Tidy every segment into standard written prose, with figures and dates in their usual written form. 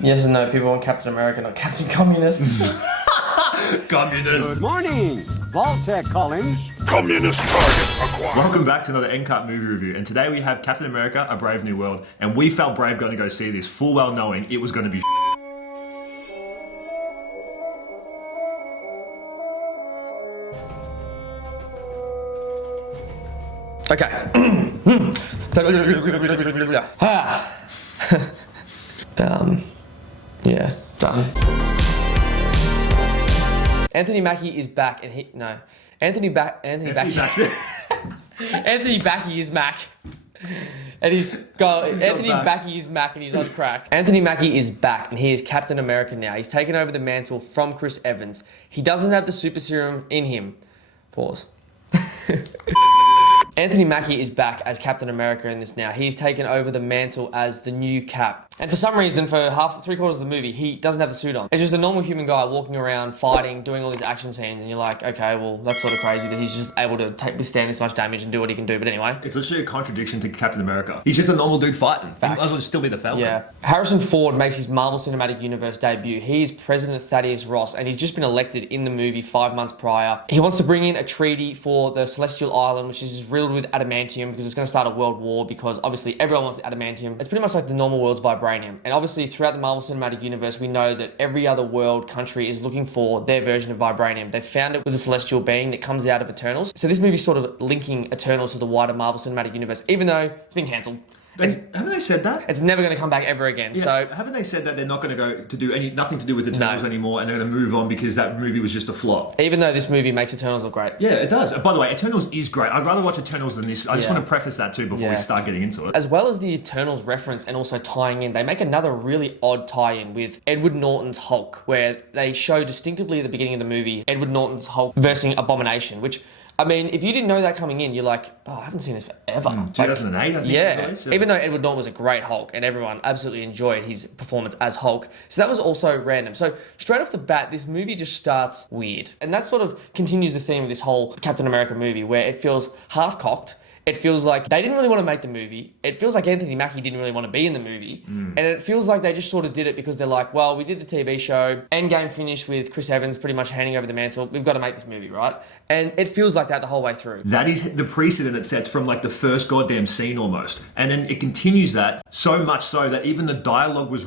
Yes and no, people want Captain America, not Captain Communist. Communist. Good morning, Vault-Tec calling. Communist target acquired. Welcome back to another NCAT movie review, and today we have Captain America: A Brave New World, and we felt brave going to go see this, full well knowing it was going to be Okay. Yeah, done. Anthony Mackie is back, and Anthony Mackie is Mac. And he's got Anthony Mackie is Mac and he's on crack. Anthony Mackie is back and he is Captain America now. He's taken over the mantle from Chris Evans. He doesn't have the super serum in him. Pause. Anthony Mackie is back as Captain America in this now. He's taken over the mantle as the new Cap. And for some reason, for three quarters of the movie, he doesn't have the suit on. It's just a normal human guy walking around, fighting, doing all these action scenes, and you're like, okay, well, that's sort of crazy that he's just able to withstand this much damage and do what he can do. But anyway. It's literally a contradiction to Captain America. He's just a normal dude fighting. He might as well still be the Falcon. Yeah. Harrison Ford makes his Marvel Cinematic Universe debut. He is President Thaddeus Ross, and he's just been elected in the movie 5 months prior. He wants to bring in a treaty for the Celestial Island, which is riddled with adamantium, because it's going to start a world war, because obviously everyone wants the adamantium. It's pretty much like the normal world's vibranium. And obviously throughout the Marvel Cinematic Universe, we know that every other world country is looking for their version of vibranium. They found it with a celestial being that comes out of Eternals. So this movie's sort of linking Eternals to the wider Marvel Cinematic Universe, even though it's been cancelled. Haven't they said that? It's never going to come back ever again. Yeah, so haven't they said that they're not going to go to do nothing to do with Eternals anymore, and they're going to move on because that movie was just a flop? Even though this movie makes Eternals look great. Yeah, it does. By the way, Eternals is great. I'd rather watch Eternals than this. I just want to preface that too before we start getting into it. As well as the Eternals reference and also tying in, they make another really odd tie-in with Edward Norton's Hulk, where they show distinctively at the beginning of the movie Edward Norton's Hulk versing Abomination, which, I mean, if you didn't know that coming in, you're like, oh, I haven't seen this forever. 2008, I think. Yeah. Even though Edward Norton was a great Hulk and everyone absolutely enjoyed his performance as Hulk. So that was also random. So straight off the bat, this movie just starts weird. And that sort of continues the theme of this whole Captain America movie, where it feels half-cocked. It feels like they didn't really want to make the movie. It feels like Anthony Mackie didn't really want to be in the movie. And it feels like they just sort of did it because they're like, well, we did the TV show. Endgame finished with Chris Evans pretty much handing over the mantle. We've got to make this movie, right? And it feels like that the whole way through. That is the precedent it sets from like the first goddamn scene almost. And then it continues that so much so that even the dialogue was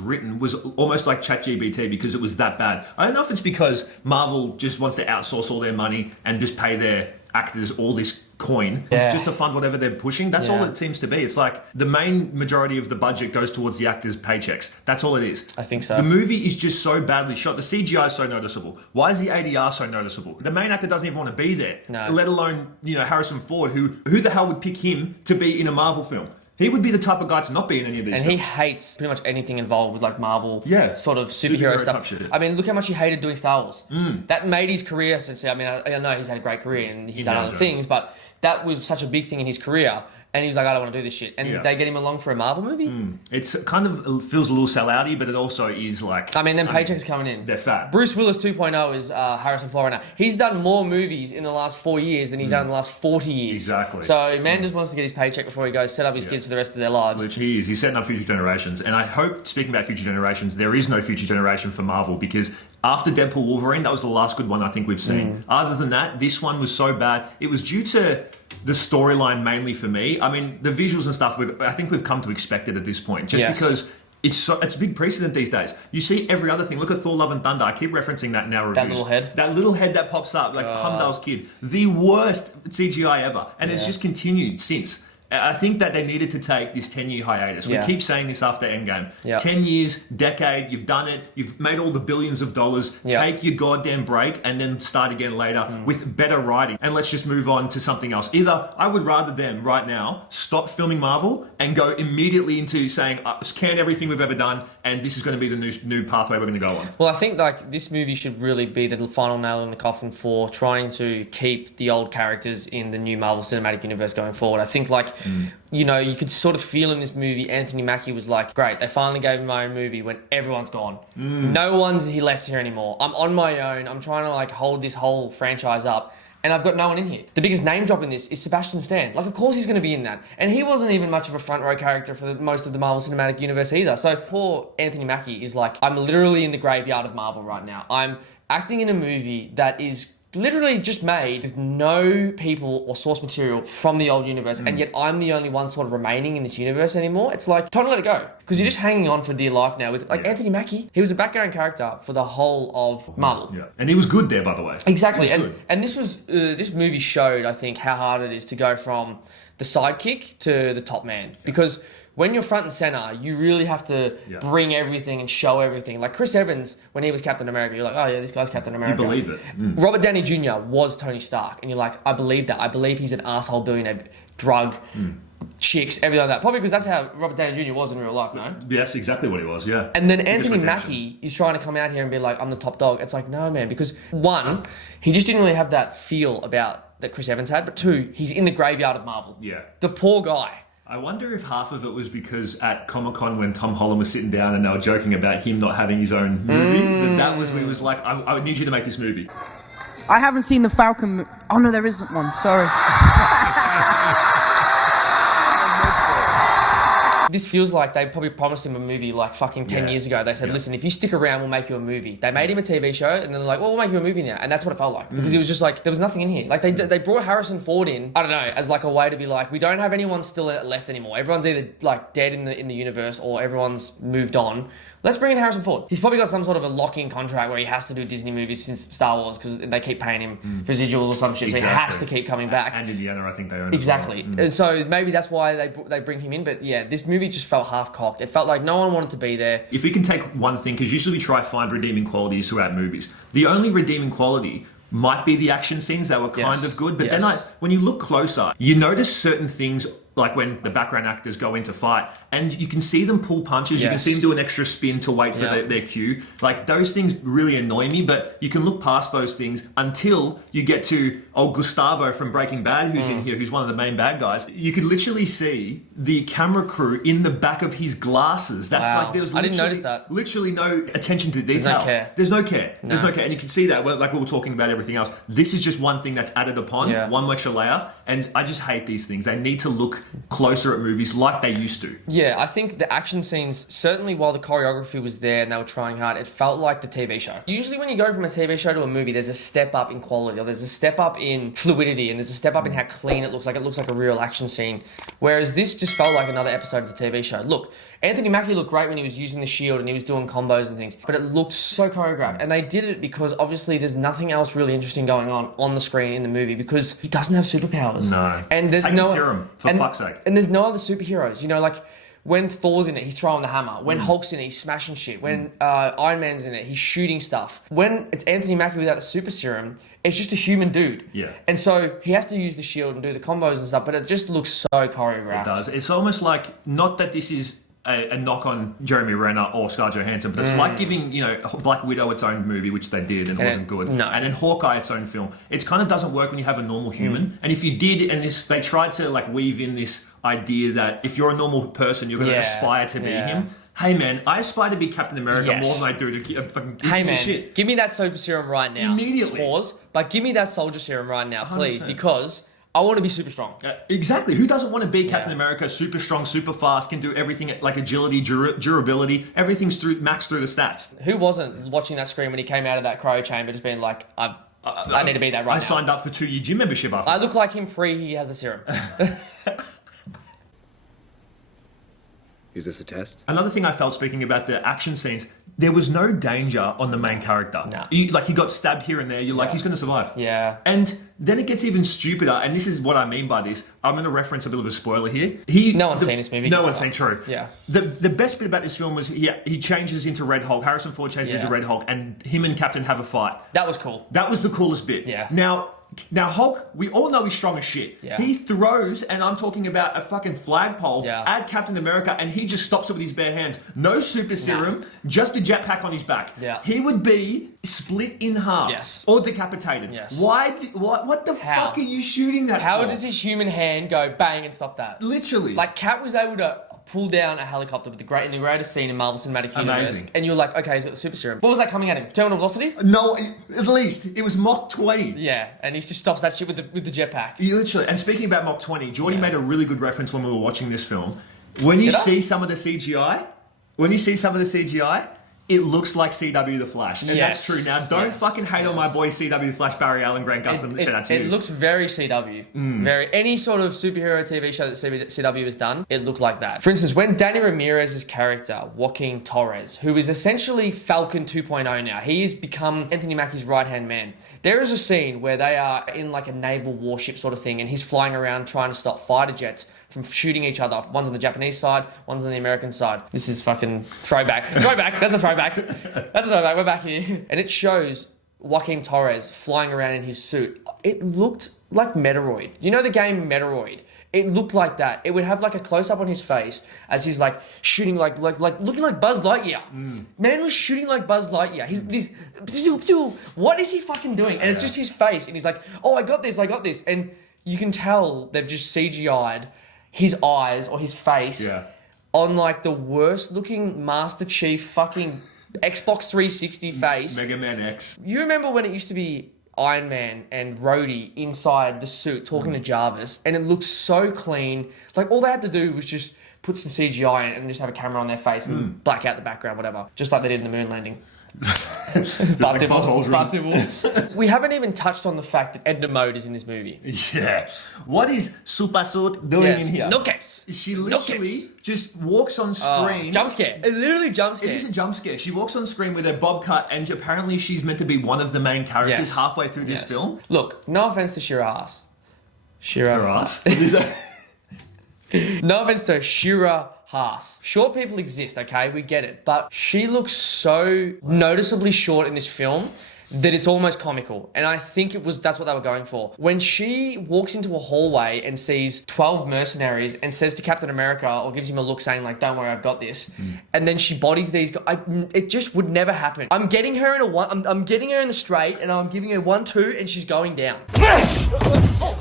almost like ChatGPT because it was that bad. I don't know if it's because Marvel just wants to outsource all their money and just pay their actors all this coin just to fund whatever they're pushing. That's all it seems to be. It's like the main majority of the budget goes towards the actors' paychecks. That's all it is. I think so. The movie is just so badly shot. The CGI is so noticeable. Why is the ADR so noticeable? The main actor doesn't even want to be there. No. Let alone, Harrison Ford, who the hell would pick him to be in a Marvel film? He would be the type of guy to not be in any of these films. He hates pretty much anything involved with like Marvel sort of superhero stuff. Shit. I mean, look how much he hated doing Star Wars. That made his career essentially. I mean, I know he's had a great career and he's done other things, but that was such a big thing in his career. And he's like, I don't want to do this shit. And they get him along for a Marvel movie? It's kind of feels a little sellouty, but it also is like... I mean, them paychecks coming in. They're fat. Bruce Willis 2.0 is Harrison Ford right now. He's done more movies in the last 4 years than he's done in the last 40 years. Exactly. So man just wants to get his paycheck before he goes set up his kids for the rest of their lives. Which he is. He's setting up future generations. And I hope, speaking about future generations, there is no future generation for Marvel because after Deadpool Wolverine, that was the last good one I think we've seen. Other than that, this one was so bad. It was due to the storyline mainly for me. I mean, the visuals and stuff, I think we've come to expect it at this point. Just because it's a big precedent these days. You see every other thing. Look at Thor Love and Thunder. I keep referencing that in our reviews. That little head? That little head that pops up, like Heimdall's kid. The worst CGI ever. And it's just continued since. I think that they needed to take this 10-year hiatus. We keep saying this after Endgame. 10 years, decade, you've done it. You've made all the billions of dollars. Take your goddamn break and then start again later with better writing. And let's just move on to something else. Either I would rather them right now stop filming Marvel and go immediately into saying, can everything we've ever done and this is going to be the new pathway we're going to go on. Well, I think like this movie should really be the final nail in the coffin for trying to keep the old characters in the new Marvel Cinematic Universe going forward. I think like you could sort of feel in this movie, Anthony Mackie was like, great, they finally gave him my own movie when everyone's gone. No one's left here anymore. I'm on my own. I'm trying to like hold this whole franchise up. and I've got no one in here. The biggest name drop in this is Sebastian Stan. Like, of course he's going to be in that. And he wasn't even much of a front row character for most of the Marvel Cinematic Universe either. So poor Anthony Mackie is like, I'm literally in the graveyard of Marvel right now. I'm acting in a movie that is literally just made with no people or source material from the old universe, and yet I'm the only one sort of remaining in this universe anymore. It's like, time to let it go. Because you're just hanging on for dear life now with, like, Anthony Mackie. He was a background character for the whole of Marvel. Yeah. And he was good there, by the way. Exactly. And this was, this movie showed, I think, how hard it is to go from the sidekick to the top man. Because when you're front and center, you really have to bring everything and show everything. Like Chris Evans, when he was Captain America, you're like, oh yeah, this guy's Captain America. You believe it. Robert Downey Jr. was Tony Stark, and you're like, I believe that. I believe he's an asshole billionaire, drug, chicks, everything like that. Probably because that's how Robert Downey Jr. was in real life, no? That's exactly what he was, yeah. And then Anthony Mackie is trying to come out here and be like, I'm the top dog. It's like, no, man, because one, he just didn't really have that feel about that Chris Evans had, but two, he's in the graveyard of Marvel. Yeah. The poor guy. I wonder if half of it was because at Comic-Con when Tom Holland was sitting down and they were joking about him not having his own movie, that was when he was like, I need you to make this movie. I haven't seen the Falcon. Oh no, there isn't one. Sorry. This feels like they probably promised him a movie like fucking 10 years ago. They said, listen, if you stick around, we'll make you a movie. They made him a TV show, and then they're like, well, we'll make you a movie now. And that's what it felt like. Because it was just like, there was nothing in here. Like, they brought Harrison Ford in, I don't know, as like a way to be like, we don't have anyone still left anymore. Everyone's either like dead in the universe or everyone's moved on. Let's bring in Harrison Ford. He's probably got some sort of a lock-in contract where he has to do Disney movies since Star Wars because they keep paying him residuals or some shit. Exactly. So he has to keep coming back. And Indiana, I think they own exactly. Well. And so maybe that's why they bring him in. But yeah, this movie just felt half-cocked. It felt like no one wanted to be there. If we can take one thing, because usually we try to find redeeming qualities throughout movies. The only redeeming quality might be the action scenes that were kind of good. But then when you look closer, you notice certain things like when the background actors go in to fight and you can see them pull punches, you can see them do an extra spin to wait for their cue. Like those things really annoy me, but you can look past those things until you get to old Gustavo from Breaking Bad, who's in here, who's one of the main bad guys. You could literally see the camera crew in the back of his glasses. That's like, there was I didn't notice that. Literally no attention to detail. There's no care. There's no care. And you can see that, like we were talking about everything else. This is just one thing that's added upon, one extra layer. And I just hate these things. They need to look closer at movies like they used to. Yeah, I think the action scenes, certainly while the choreography was there and they were trying hard, it felt like the TV show. Usually when you go from a TV show to a movie, there's a step up in quality, or there's a step up in fluidity, and there's a step up in how clean it looks like. It looks like a real action scene. Whereas this just felt like another episode of the TV show. Look, Anthony Mackie looked great when he was using the shield and he was doing combos and things, but it looked so choreographed. And they did it because obviously there's nothing else really interesting going on the screen in the movie because he doesn't have superpowers. No. And there's Take no the serum, for fuck's sake. And there's no other superheroes. You know, like when Thor's in it, he's throwing the hammer. When Hulk's in it, he's smashing shit. When Iron Man's in it, he's shooting stuff. When it's Anthony Mackie without the super serum, it's just a human dude. Yeah. And so he has to use the shield and do the combos and stuff, but it just looks so choreographed. It does. It's almost like, not that this is a knock on Jeremy Renner or Scarlett Johansson, but it's like giving, Black Widow its own movie, which they did and it wasn't good. No. And then Hawkeye its own film. It kind of doesn't work when you have a normal human. And if you did, and they tried to like weave in this idea that if you're a normal person, you're going to aspire to be him. Hey man, I aspire to be Captain America more than I do to fucking shit. Give me that super serum right now. Immediately. Pause. But give me that soldier serum right now, please, 100%. because I want to be super strong. Exactly. Who doesn't want to be Captain America? Super strong, super fast, can do everything like agility, durability. Everything's maxed through the stats. Who wasn't watching that screen when he came out of that cryo chamber just being like, I need to be that right now. I signed up for 2-year gym membership after I look like him he has the serum. Is this a test? Another thing I felt, speaking about the action scenes, there was no danger on the main character. No. He got stabbed here and there. You're like, he's going to survive. Yeah. And then it gets even stupider. And this is what I mean by this. I'm going to reference a bit of a spoiler here. No one's seen this movie. No one's seen. True. Yeah. The best bit about this film was he changes into Red Hulk. Harrison Ford changes into Red Hulk, and him and Captain have a fight. That was cool. That was the coolest bit. Yeah. Now Hulk, we all know he's strong as shit. Yeah. He throws, and I'm talking about a fucking flagpole at Captain America, and he just stops it with his bare hands. No super serum, just a jetpack on his back. Yeah. He would be split in half or decapitated. Yes. What the fuck are you shooting that How for? does his human hand go bang and stop that? Literally. Like Cap was able to pull down a helicopter with the greatest scene in Marvel Cinematic Universe. Amazing. And you're like, okay, he's got the super serum. What was that coming at him? Terminal velocity? No, at least it was Mach 20. Yeah, and he just stops that shit with the jetpack. You literally. And speaking about Mach 20, Geordie made a really good reference when we were watching this film. When you see some of the CGI, it looks like CW The Flash. And that's true. Now, don't fucking hate on my boy CW Flash, Barry Allen, Grant Gustin. Shout out to you. It looks very CW. Any sort of superhero TV show that CW has done, it looked like that. For instance, when Danny Ramirez's character, Joaquin Torres, who is essentially Falcon 2.0 now, he has become Anthony Mackie's right-hand man. There is a scene where they are in like a naval warship sort of thing, and he's flying around trying to stop fighter jets from shooting each other. One's on the Japanese side, one's on the American side. This is fucking throwback. That's a throwback. That's a throwback. We're back here. And it shows Joaquin Torres flying around in his suit. It looked like Meteoroid. You know the game Meteoroid? It looked like that. It would have like a close-up on his face as he's like shooting like looking like Buzz Lightyear. Man was shooting like Buzz Lightyear. He's this. What is he fucking doing? And it's just his face. And he's like, oh, I got this. And you can tell they've just CGI'd his eyes or his face on like the worst looking Master Chief fucking Xbox 360 face. Mega Man X. You remember when it used to be Iron Man and Rhodey inside the suit talking to Jarvis, and it looked so clean. Like all they had to do was just put some CGI in it and just have a camera on their face and black out the background, whatever. Just like they did in the moon landing. We haven't even touched on the fact that Edna Mode is in this movie. Yeah. What is Super Suit doing in here? No caps. She literally just walks on screen. Jump scare. It literally jump scare. It is a jump scare. She walks on screen with her bob cut, and apparently she's meant to be one of the main characters halfway through this film. Look, no offense to Shira Haas. Her ass? No offense to Shira Haas. Short people exist, okay? We get it. But she looks so noticeably short in this film that it's almost comical. And I think that's what they were going for. When she walks into a hallway and sees 12 mercenaries and says to Captain America, or gives him a look saying like, don't worry, I've got this. And then she bodies these guys. It just would never happen. I'm getting her in I'm getting her in the straight, and I'm giving her 1-2, and she's going down.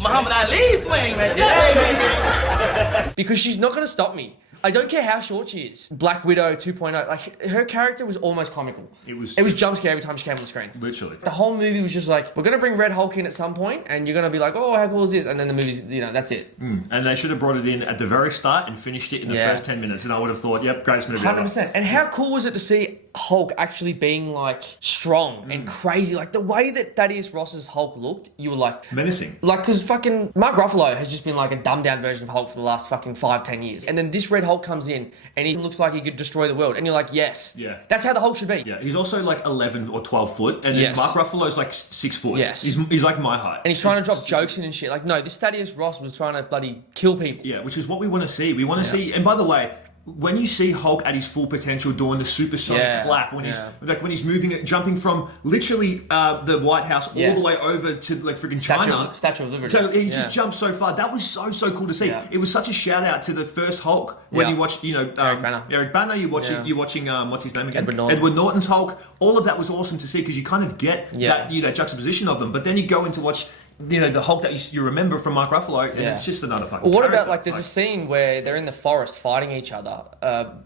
Muhammad Ali swing right there. Because she's not going to stop me. I don't care how short she is. Black Widow 2.0, like her character was almost comical. It was jump scare every time she came on the screen. Literally. The whole movie was just like, we're going to bring Red Hulk in at some point, and you're going to be like, oh, how cool is this? And then the movie's, that's it. And they should have brought it in at the very start and finished it in the first 10 minutes, and I would have thought, yep, greatest movie ever. 100%. And how cool was it to see Hulk actually being like strong and crazy? Like the way that Thaddeus Ross's Hulk looked, you were like... menacing. Like, because fucking Mark Ruffalo has just been like a dumbed down version of Hulk for the last fucking 5-10 years. And then this Red Hulk comes in and he looks like he could destroy the world. And you're like, yes. Yeah. That's how the Hulk should be. Yeah. He's also like 11 or 12 foot. And then Mark Ruffalo's like 6 foot. Yes. He's like my height. And he's trying to drop jokes in and shit. Like, no, this Thaddeus Ross was trying to bloody kill people. Yeah, which is what we want to see. We want to see... And by the way... when you see Hulk at his full potential doing the supersonic clap, when he's moving, jumping from literally the White House all the way over to like freaking China. Statue of Liberty. So he just jumped so far. That was so cool to see. Yeah. It was such a shout out to the first Hulk when you watched, Eric Bana. You're watching what's his name again? Edward Norton's Hulk. All of that was awesome to see because you kind of get that juxtaposition of them. But then you go in to watch the Hulk that you remember from Mark Ruffalo, and it's just another fucking What character. about, like, there's a scene where they're in the forest fighting each other,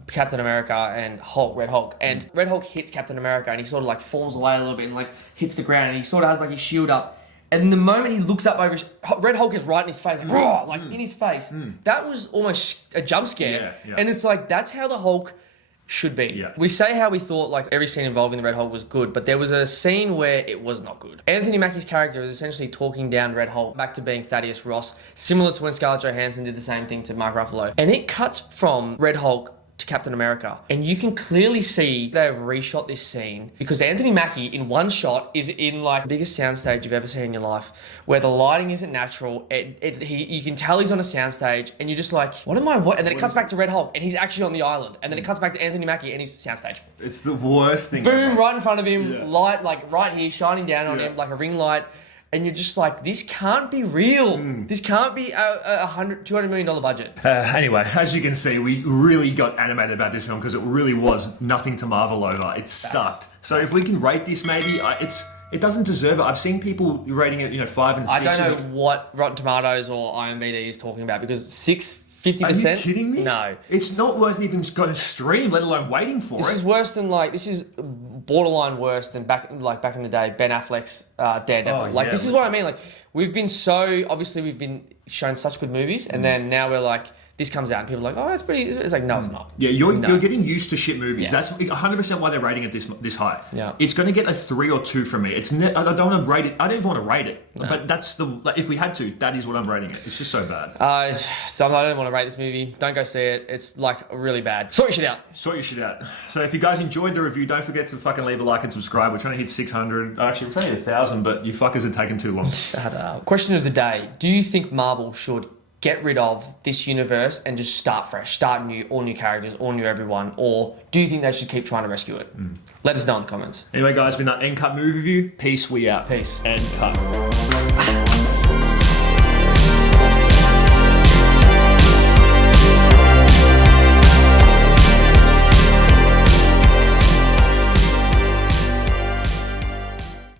Captain America and Hulk, Red Hulk, and Red Hulk hits Captain America, and he sort of, like, falls away a little bit and, like, hits the ground, and he sort of has, like, his shield up, and the moment he looks up over Red Hulk is right in his face, like, in his face. That was almost a jump scare, and it's like, that's how the Hulk should be. Yeah. We say how we thought like every scene involving the Red Hulk was good, but there was a scene where it was not good. Anthony Mackie's character is essentially talking down Red Hulk back to being Thaddeus Ross, similar to when Scarlett Johansson did the same thing to Mark Ruffalo. And it cuts from Red Hulk to Captain America. And you can clearly see they've reshot this scene because Anthony Mackie in one shot is in like the biggest soundstage you've ever seen in your life, where the lighting isn't natural. You can tell he's on a soundstage and you're just like, what? And then it cuts back to Red Hulk and he's actually on the island. And then it cuts back to Anthony Mackie and he's soundstage. It's the worst thing. Boom, ever. right in front of him, light like right here, shining down on him like a ring light. And you're just like, this can't be real. This can't be a $200 million budget. Anyway, as you can see, we really got animated about this film because it really was nothing to marvel over. It sucked. So if we can rate this, maybe it doesn't deserve it. I've seen people rating it, 5 and 6. I don't know what Rotten Tomatoes or IMDb is talking about because 6 50%. Are you kidding me? No. It's not worth even going to stream, let alone waiting for This it. is worse than this is borderline worse than back in the day, Ben Affleck's Daredevil. Oh, This is what I mean. We've been shown such good movies, and then now we're like, this comes out and people are like, oh, it's pretty. It's like, no, it's not. Yeah, you're getting used to shit movies. Yes. That's 100% why they're rating it this high. Yeah. It's going to get a 3 or 2 from me. I don't want to rate it. I don't even want to rate it. No. But that's if we had to, that is what I'm rating it. It's just so bad. So I don't want to rate this movie. Don't go see it. It's really bad. Sort your shit out. Sort your shit out. So if you guys enjoyed the review, don't forget to fucking leave a like and subscribe. We're trying to hit 600. Actually, we're trying to hit 1,000, but you fuckers are taking too long. Shut up. Question of the day. Do you think Marvel should get rid of this universe and just start fresh, start new, all new characters, all new everyone, or do you think they should keep trying to rescue it? Let us know in the comments. Anyway, guys, been that End Cut movie review. Peace, we out. Peace. End Cut.